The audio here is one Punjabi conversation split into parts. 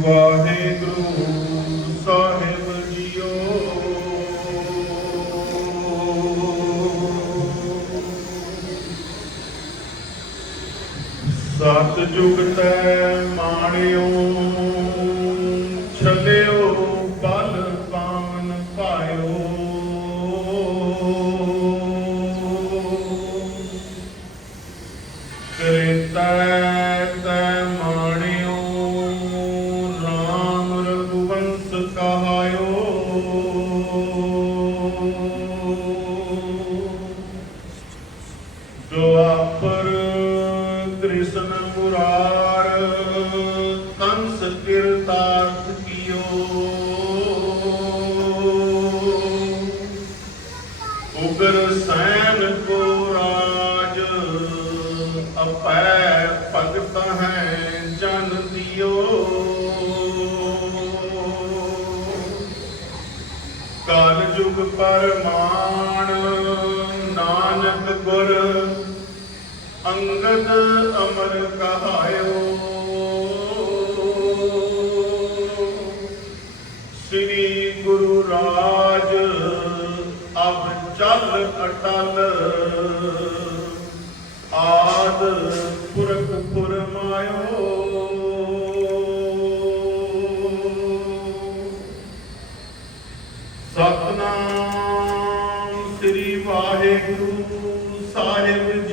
ਵਾਹਿਗੁਰੂ ਸਾਹਿਬ ਜੀਓ। ਸਤ ਜੁਗ ਮਾਣਿਓ। ਦੁਆਪਰ ਕ੍ਰਿਸ਼ਨ ਮੁਰਾਰ ਕੰਸ ਕਿਰਤਾਰਥ ਕੀਓ। ਉਗਰ ਸੈਨ ਕੋ ਰਾਜ, ਅਪੈ ਭਗਤ ਹੈ ਜਨ ਦਿਓ ਕਲ ਯੁਗ ਪਰਮਾਨ, ਨਾਨਕ ਗੁਰ ਅੰਗਦ ਅਮਰ ਕਹਾਇਓ। ਸ੍ਰੀ ਗੁਰੂ ਰਾਜ ਅਬ ਚੱਲ ਅਟਲ। ਆਦ ਪੁਰਖ ਪੁਰਮਾਇਓ। ਸਤਨਾਮ ਸ੍ਰੀ ਵਾਹਿਗੁਰੂ ਸਾਹਿਬ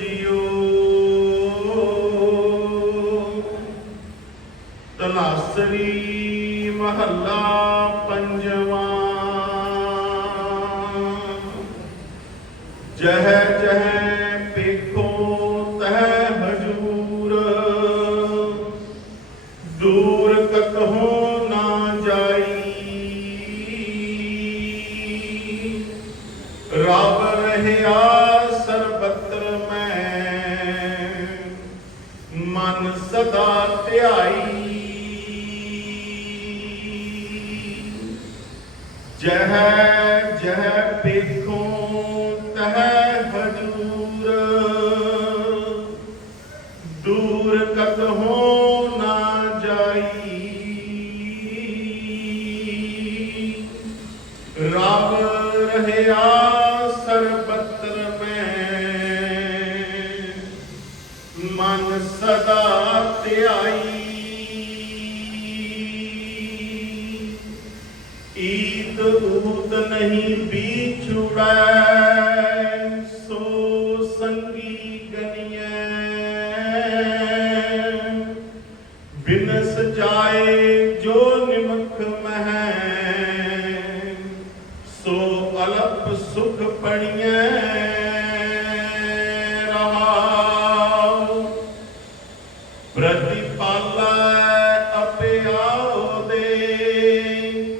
ਤਨਾਸਰੀ ਮਹੱਲਾ ਪੰਜਵਾਂ। ਜਹ ਜਹ ਪੇਖੋ ਤਹ ਹਜੂਰ। ਦੂਰ ਕਤਹੋ ਨਾ ਜਾਈ। ਰਬ ਰਹਿਆ ਸਰਬਤਰ ਮੈਂ। ਮਨ ਸਦਾ ਧਿਆਈ। ਜਹ ਜਹ ਪੇਖੋ ਤਹ ਹਜੂਰ। ਦੂਰ ਕਤਹੋ ਨਾ ਜਾਈ। ਰਬ ਰਹਿਆ ਸਰਬਤਰ ਮੈਂ। ਮਨ ਸਦਾ ਧਿਆਈ। ਨਹੀਂ ਵਿਛੁੜੈ ਸੋ ਸੰਗੀ ਗਨੀਐ। ਬਿਨਸ ਜਾਏ ਜੋ ਨਿਮਖ ਮਹਿ, ਸੋ ਅਲਪ ਸੁਖ ਪਣੀਐ ਰਹਾਉ। ਪ੍ਰਤੀਪਾਲੈ ਅਪਿਆਉ ਦੇ,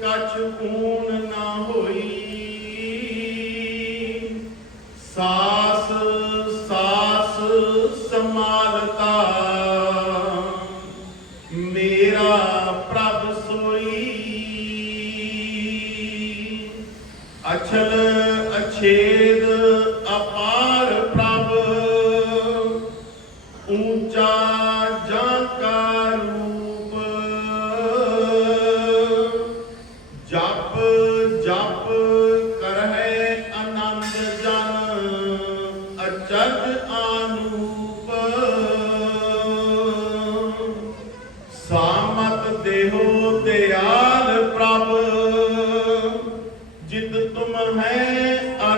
ਕਛ ਊਨ ਅਛਲ ਅਛੇਦ तुम है